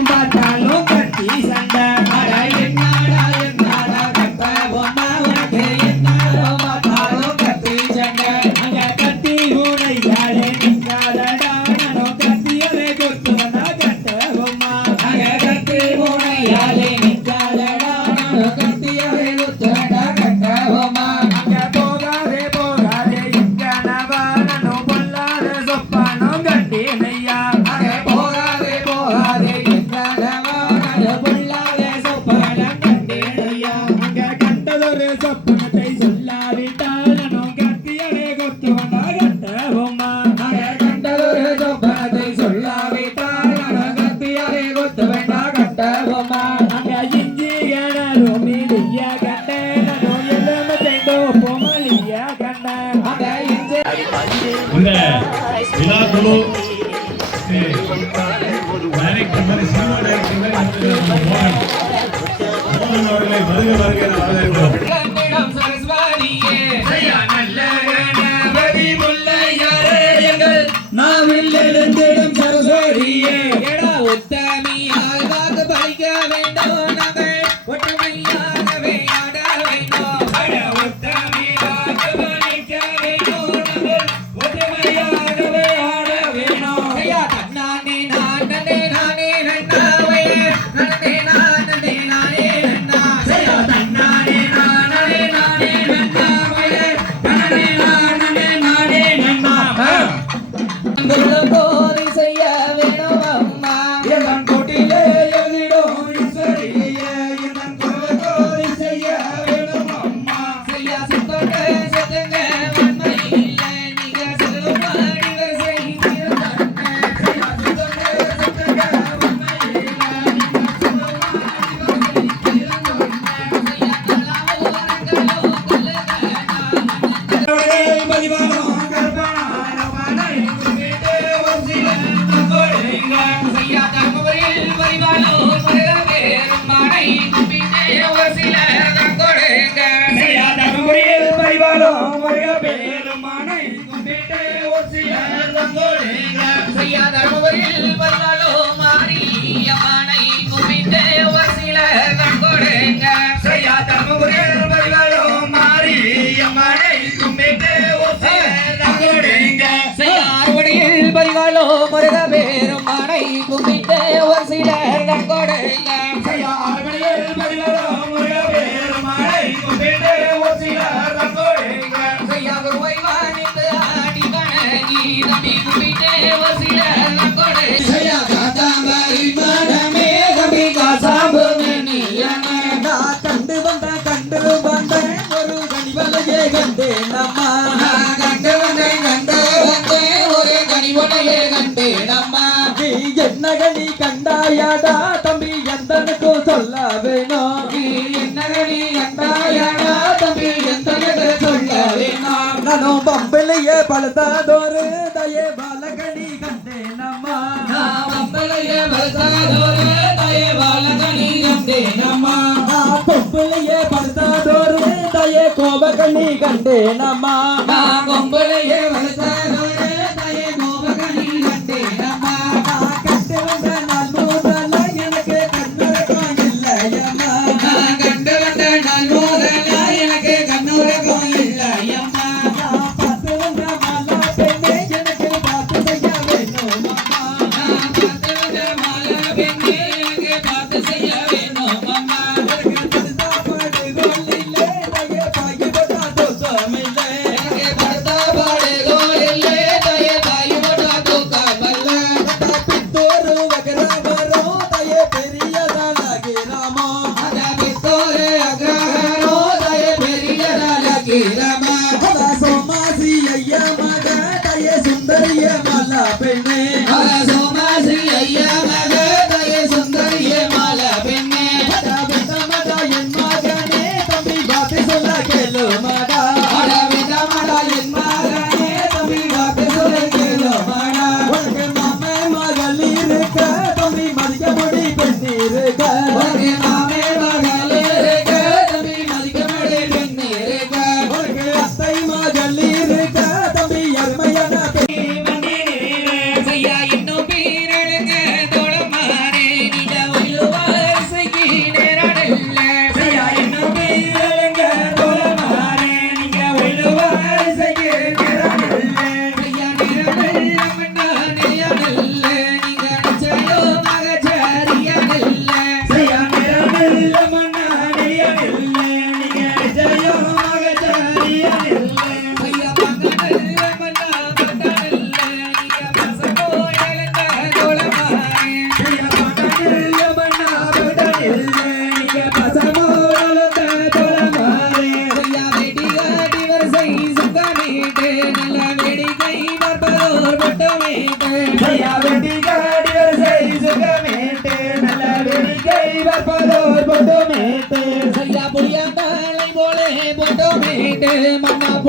I'm bad. என்னடா தம்பி எந்தனுக்கு சொல்ல வேணும். என்னடி எந்தாயடா தம்பி எந்தனுக்கு சொல்ல வேணும். நானும் பம்பலையே பழுதாதோரு தயே பாலகணி கண்டேனம்மா பம்பலையே தயே கோபகணி கண்டேனம்மா பொம்பளையே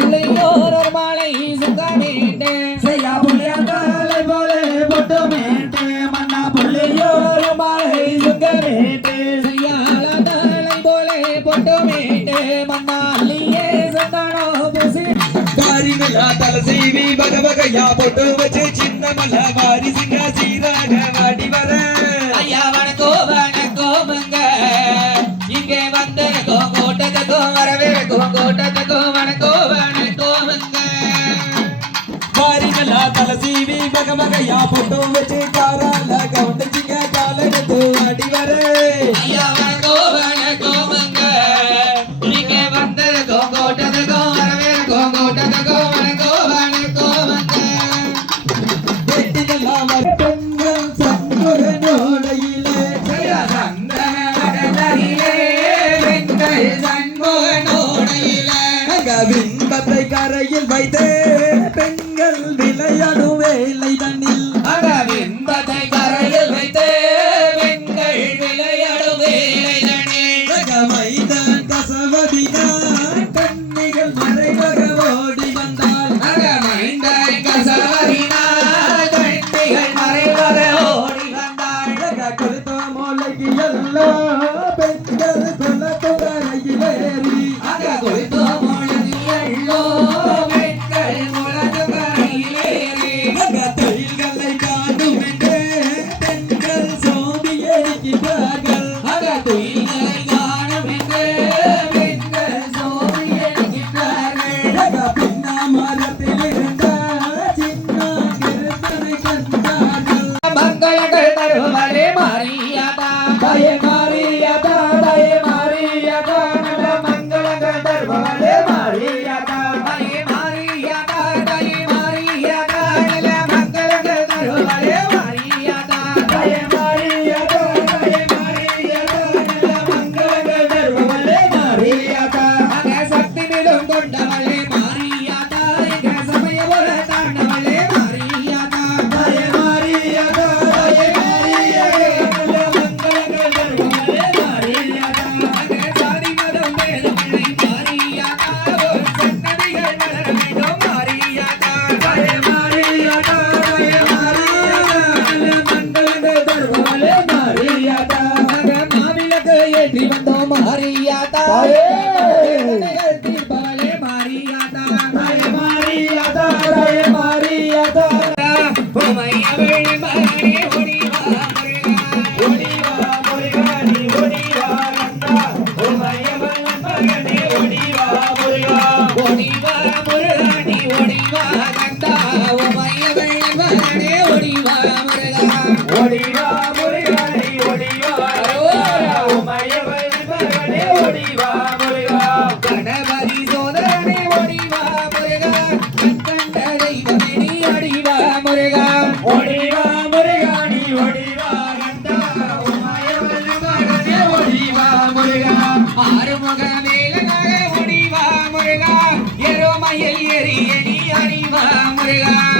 பிள்ளையோர் ஒரு மாலை சுத்த வேண்டே. செய்யா புள்ளியா காலை போல பொட்டு மேட்டே. மன்னா புள்ளையோர் ஒரு வச்சு சின்ன மலை வாரிசி நக நகையா போட்டோ வச்சு காரால கவுண்டச்சிங்க காலெடுத்து அடி வரே. பெண்கள் சங்குர வைத்தே 大爷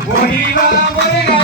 「鬼は俺が」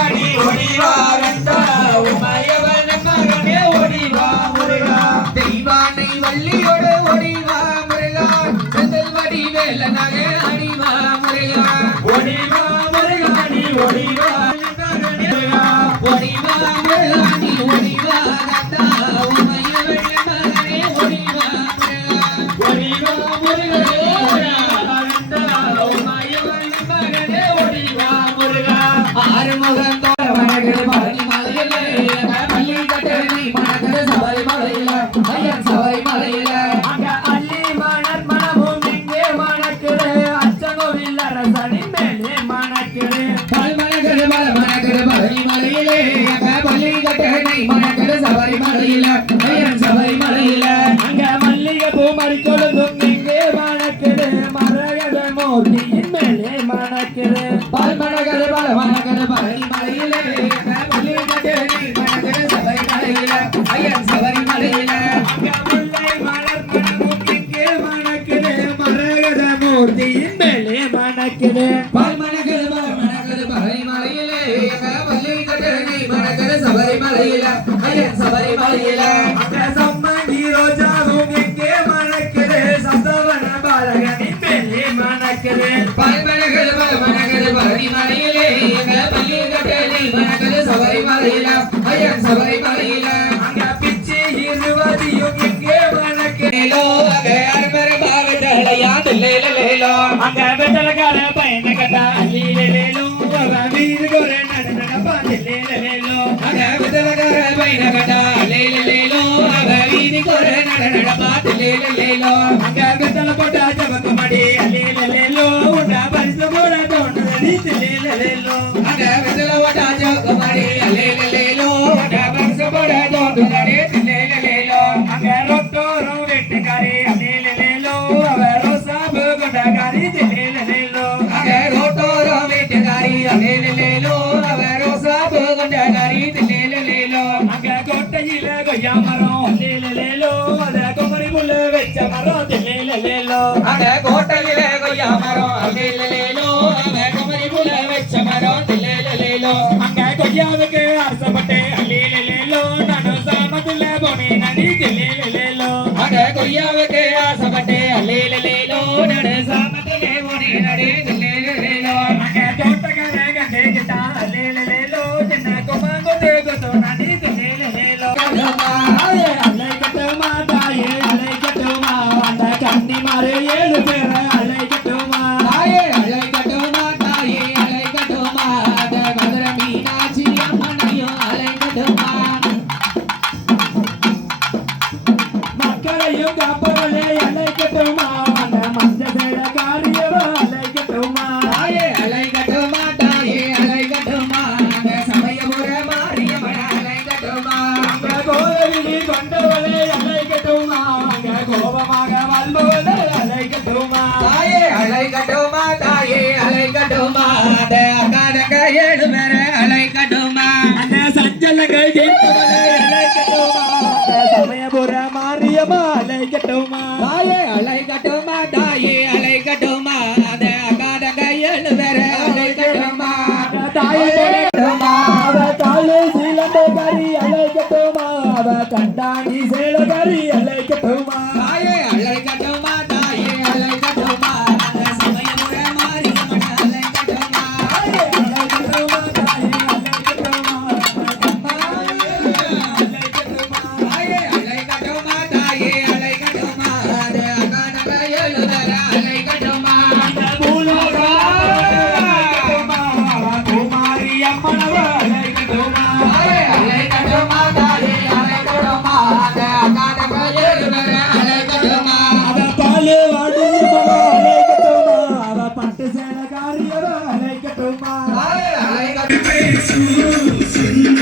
అక్కడ పెట్టల కాడ పైన కథ పైన కథ లీలలేలు వీరి గొర్రె నడన పాలి లీలలేలు అక్కడ పెట్టల கதவிலி கொண்டவளே அலை கட்டுமா? கோபமாக வாழ்பவளே அலை கட்டுமா? தாயே அலை தாயே அலை கட்டுமா? ஏழு மேலே 来呀！一辈子。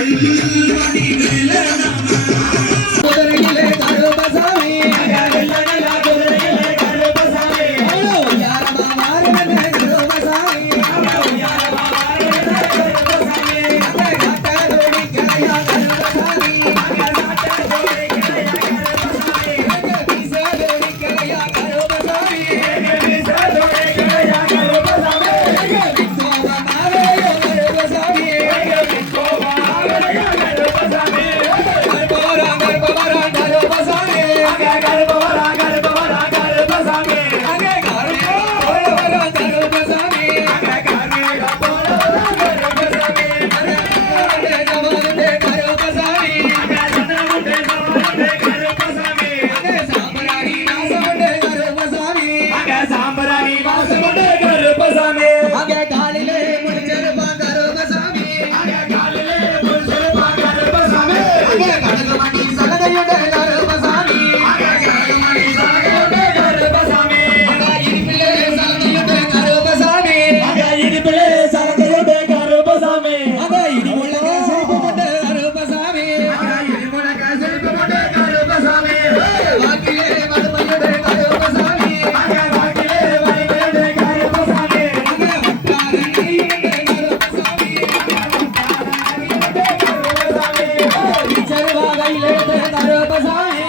மகசாமி